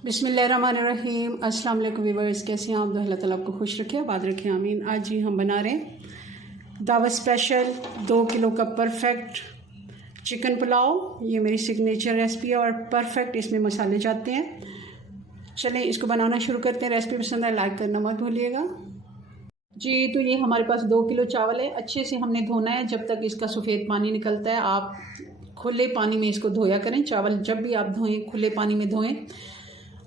बिस्मिल्लाहिर्रहमानिर्रहीम। अस्सलाम वालेकुम व्यूअर्स, कैसे हैं आप? अल्लाह ताला आपको खुश रखे, आबाद रखे, आमीन। आज जी हम बना रहे हैं दावत स्पेशल 2 किलो का परफेक्ट चिकन पुलाव। ये मेरी सिग्नेचर रेसिपी है और परफेक्ट इसमें मसाले जाते हैं। चलें इसको बनाना शुरू करते हैं। रेसिपी पसंद है लाइक करना मत भूलिएगा जी। तो ये हमारे पास 2 किलो चावल है। अच्छे से हमने धोना है जब तक इसका सफ़ेद पानी निकलता है। आप खुले पानी में इसको धोया करें। चावल जब भी आप धोएं खुले पानी में धोएं।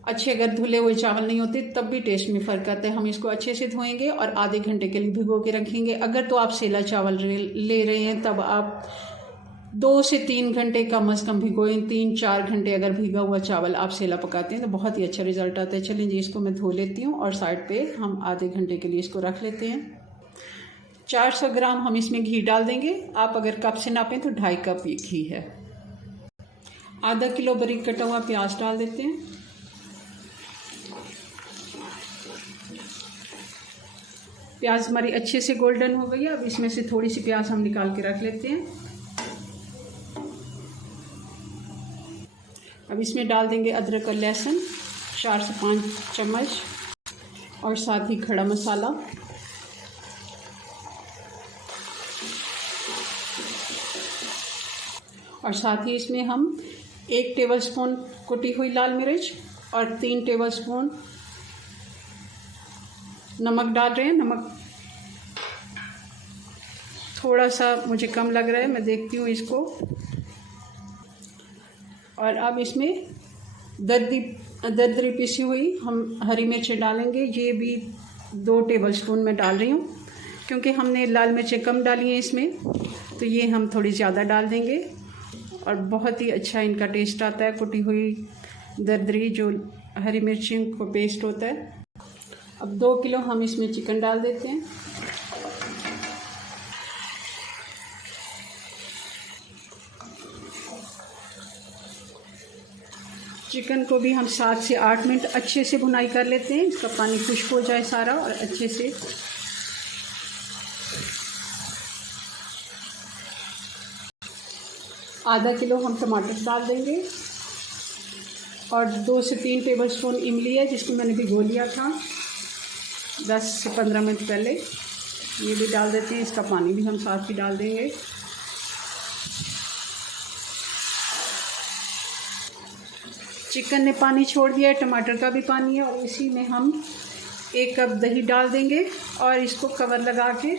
अच्छे अगर धुले हुए चावल नहीं होते तब भी टेस्ट में फ़र्क आता है। हम इसको अच्छे से धोएंगे और आधे घंटे के लिए भिगो के रखेंगे। अगर तो आप सेला चावल ले रहे हैं तब आप 2 से 3 घंटे कम अज़ कम भिगोएं। 3-4 घंटे अगर भीगा हुआ चावल आप सेला पकाते हैं तो बहुत ही अच्छा रिज़ल्ट आता है। चलें जी इसको मैं धो लेती हूँ और साइड पे हम आधे घंटे के लिए इसको रख लेते हैं। 400 ग्राम हम इसमें घी डाल देंगे। आप अगर कप से नापें तो 2.5 कप घी है। आधा किलो बारीक कटा हुआ प्याज डाल देते हैं। प्याज हमारी अच्छे से गोल्डन हो गई है। अब इसमें से थोड़ी सी प्याज हम निकाल के रख लेते हैं। अब इसमें डाल देंगे अदरक और लहसुन 4 से 5 चम्मच और साथ ही खड़ा मसाला। और साथ ही इसमें हम 1 टेबलस्पून कुटी हुई लाल मिर्च और 3 टेबलस्पून नमक डाल रहे हैं। नमक थोड़ा सा मुझे कम लग रहा है, मैं देखती हूँ इसको। और अब इसमें दरदरी पिसी हुई हम हरी मिर्चें डालेंगे। ये भी 2 टेबलस्पून मैं डाल रही हूँ क्योंकि हमने लाल मिर्चें कम डाली हैं इसमें, तो ये हम थोड़ी ज़्यादा डाल देंगे और बहुत ही अच्छा इनका टेस्ट आता है। कुटी हुई दरदरी जो हरी मिर्ची को पेस्ट होता है। अब 2 किलो हम इसमें चिकन डाल देते हैं। चिकन को भी हम 7 से 8 मिनट अच्छे से भुनाई कर लेते हैं। इसका पानी खुश्क हो जाए सारा और अच्छे से। आधा किलो हम टमाटर डाल देंगे और 2 से 3 टेबलस्पून इमली है जिसको मैंने भिगो लिया था 10 से 15 मिनट पहले, ये भी डाल देते हैं। इसका पानी भी हम साथ ही डाल देंगे। चिकन ने पानी छोड़ दिया है, टमाटर का भी पानी है और इसी में हम 1 कप दही डाल देंगे और इसको कवर लगा के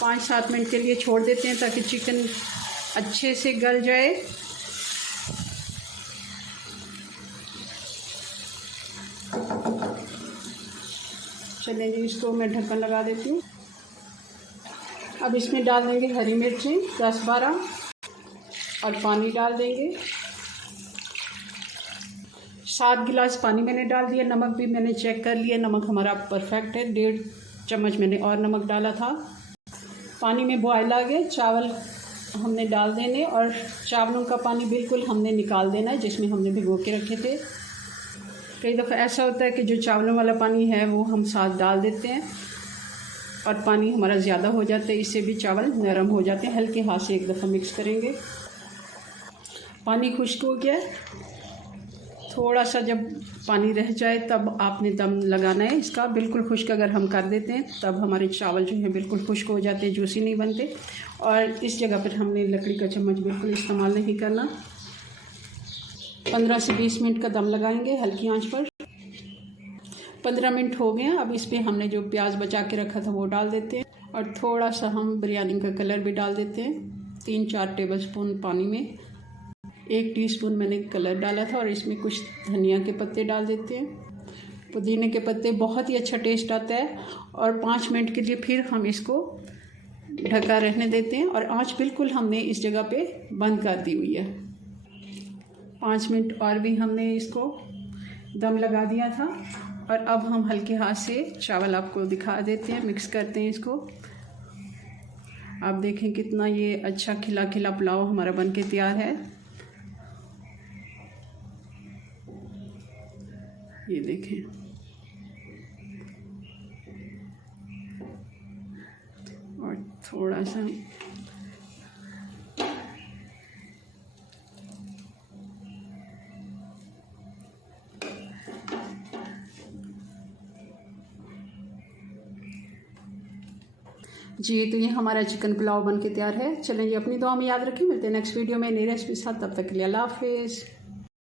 5-7 मिनट के लिए छोड़ देते हैं ताकि चिकन अच्छे से गल जाए। चलें जी इसको मैं ढक्कन लगा देती हूँ। अब इसमें डाल देंगे हरी मिर्चें 10-12 और पानी डाल देंगे। 7 गिलास पानी मैंने डाल दिया। नमक भी मैंने चेक कर लिया, नमक हमारा परफेक्ट है। 1.5 चम्मच मैंने और नमक डाला था। पानी में बॉयल आ गए, चावल हमने डाल देने और चावलों का पानी बिल्कुल हमने निकाल देना है जिसमें हमने भिगो के रखे थे। कई दफ़ा ऐसा होता है कि जो चावलों वाला पानी है वो हम साथ डाल देते हैं और पानी हमारा ज़्यादा हो जाता है, इससे भी चावल नरम हो जाते हैं। हल्के हाथ से एक दफ़ा मिक्स करेंगे। पानी खुश्क हो गया। थोड़ा सा जब पानी रह जाए तब आपने दम लगाना है इसका। बिल्कुल खुश्क अगर हम कर देते हैं तब हमारे चावल जो हैं बिल्कुल खुश्क हो जाते हैं, जूसी नहीं बनते। और इस जगह पर हमने लकड़ी का चम्मच बिल्कुल इस्तेमाल नहीं करना। 15 से 20 मिनट का दम लगाएंगे हल्की आंच पर। 15 मिनट हो गए। अब इस पर हमने जो प्याज बचा के रखा था वो डाल देते हैं और थोड़ा सा हम बिरयानी का कलर भी डाल देते हैं। 3-4 टेबलस्पून पानी में 1 टीस्पून मैंने कलर डाला था और इसमें कुछ धनिया के पत्ते डाल देते हैं, पुदीने के पत्ते। बहुत ही अच्छा टेस्ट आता है। और 5 मिनट के लिए फिर हम इसको ढका रहने देते हैं और आंच बिल्कुल हमने इस जगह पे बंद कर दी हुई है। 5 मिनट और भी हमने इसको दम लगा दिया था और अब हम हल्के हाथ से चावल आपको दिखा देते हैं, मिक्स करते हैं इसको। आप देखें कितना ये अच्छा खिला खिला पुलाव हमारा बन के तैयार है। ये देखें, और थोड़ा सा जी। तो ये हमारा चिकन पुलाव बन के तैयार है। चलें जी, अपनी दुआ में याद रखें। मिलते हैं नेक्स्ट वीडियो में नई रेसिपी के साथ। तब तक के लिए अल्लाह हाफिज़।